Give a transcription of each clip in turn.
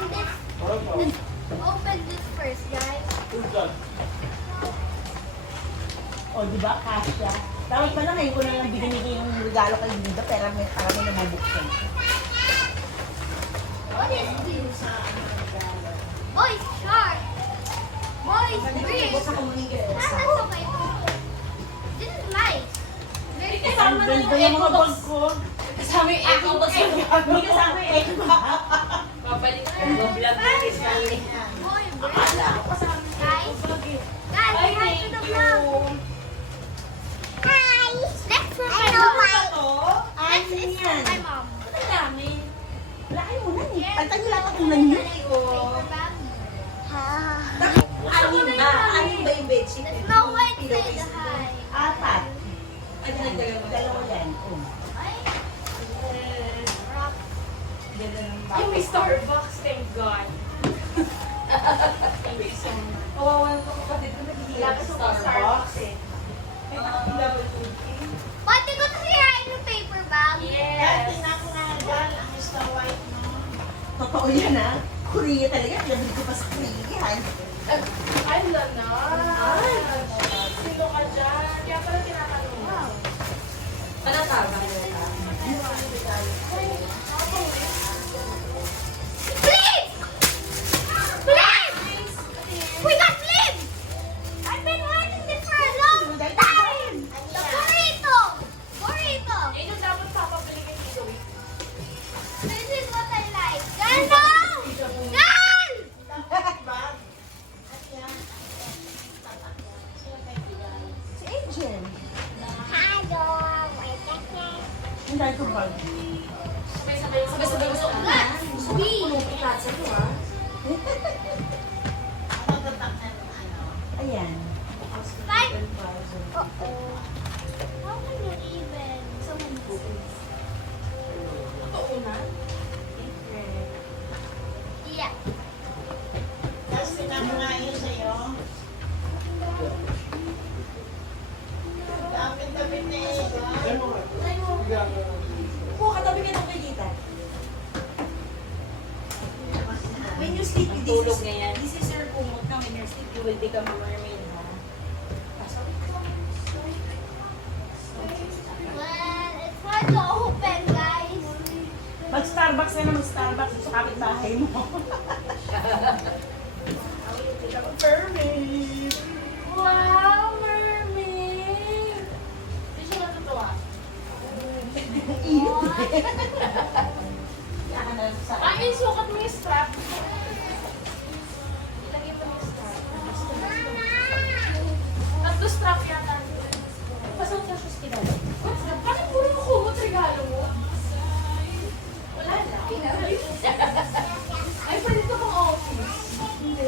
Open this first, guys. O, di ba? Kasya. Dapat pala ngayon ko na lang binigay yung regalo kay Linda, pero may parang may nabubuksan. What is this? Boys, shark. Boys, fish. That's okay. This is nice. Very good. Ang ganda yung mga bag ko. Kasama yung echo box. Hindi kasama yung echo box. Babalik ka. Vlog natin sa akin. Boy, guys, say hi to the vlog. Hi. Next for my mom. Next is for my mom. Ang dami. Laki mo na eh. Pantay nyo lahat ang ulan nyo. Paper bag. Anim ba yung bedsheet? Snow White said hi. Apat. Ay, nagdagan mo. Dalawa yan. Ay. Rock. Ay, may Starbucks. Thank God. Kawawa na ito kapatid ko. Nagigilap sa Starbucks eh. Ay, nakakilap ang cookie. Pati ko nasirain yung paper bag. Yes. Totoo yan ha. Korea talaga. Pinabili ko pa sa Korea. Ay, Lana. Sino ka dyan? Kaya pala tinatanong mo. Panatama yun. Flip! Flip! We got flip! I've been wanting this for a long time! The burrito! Burrito! Eh, yung dapat papabili kay Tito eh. This is what I like. Gan, no! Gan! Si Angel. Hello, my second. Ang dahil kong bag. Sabay-sabay gusto ko na. Gusto ko pulong klase ito ah. Ayan. Five. Uh-oh. How can you even? Someone Totoo na. Yeah. Po, katabi ka ng pagkita. When you sleep, this is your kumot na. When you sleep, you will become a mermaid, ha? Well, it's hard to open, guys. Mag-Starbucks na mag-Starbucks sa kapitbahay mo. Mermaid! Wow, mermaid! Hindi siya natutuwa. Ay, sukat mo yung strap. Ilagay mo yung strap. Tatlo strap yata. Pasok sa shoes kinala. Bakit puro mo kumot regalo mo? Wala na. Ay, pwede ito pang office. Hindi.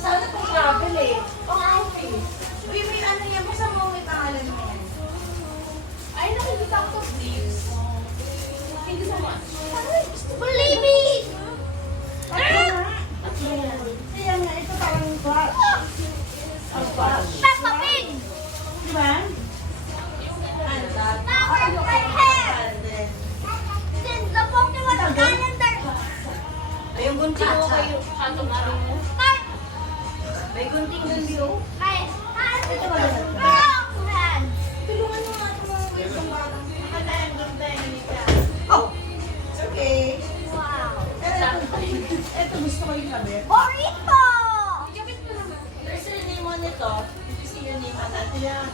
Sana pang travel eh. Pang office. Uy, may ano yan. Basta mo may pangalan mo yan. Ay, nakikita ko sa sleeves. Thank you so much. Believe me! Kaya nga, ito parang clutch. Ang clutch. Peppa Pig! Di ba? Power my hair! Since the Pokemon calendar Ay, yung gunting mo kayo. Hatong araw mo. start, May gunting dun dito. my hand is strong hand. Tulungan mo nga ito mga wisdom batang. Oh! It's okay. Wow. Ito gusto ko yung gabi. Burrito! Ikapit mo naman. There's your name on ito. If you see your name on it. Yeah.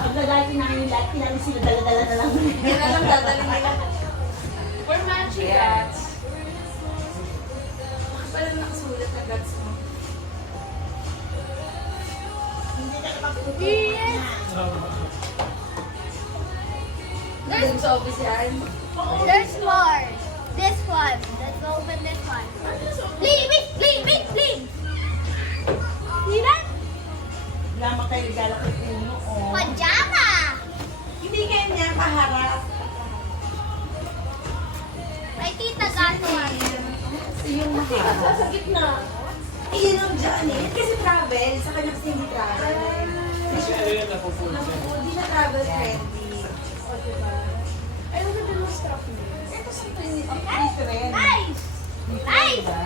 Ang gagawin namin lahat, pinali sila dala-dala na lang. Yan na lang dadalhin nila. For matching guts. Bakit pala nakasulat na guts mo? Yes. There's sa office yan. There's more. This one. Let's open this one. Leave. See that? Lamang kayo regalo kay Puno. Oh. Pajama. Hindi kanya kaharap. Ay, tita, gato one. Yung maharap. Sa gitna. Iyon ang Janet. Kasi travel. Sa kanya kasi hindi travel. Hindi siya travel friendly. O, diba? Ay, ano ba yung strap mo?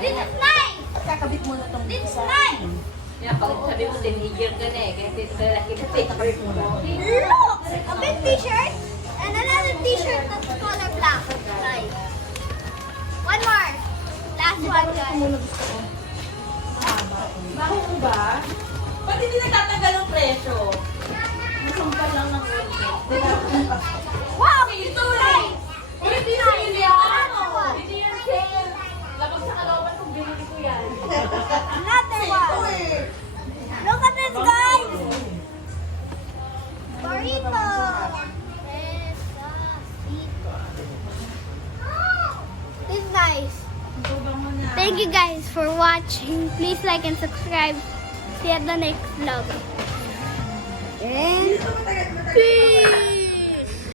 This is nice. Kakabit mo na tong This is isa. nice. Yan, pag sabi mo, teenager ka na eh. Kaya lalaki na eh. Kakabit mo na. Look! A big t-shirt and another t-shirt that's color black. Guys. One more. Last one, guys. Baho ko ba? Ba't hindi nagtatanggal ang presyo? Nasampal lang ng Wow! Ito Nice. Uy, hindi sale yan! Hindi yan sale! Labag sa kalooban kung binili ko yan. Another one. Look at this, guys. Burrito. This is nice. Thank you guys for watching. Please like and subscribe. See you at the next vlog. And peace.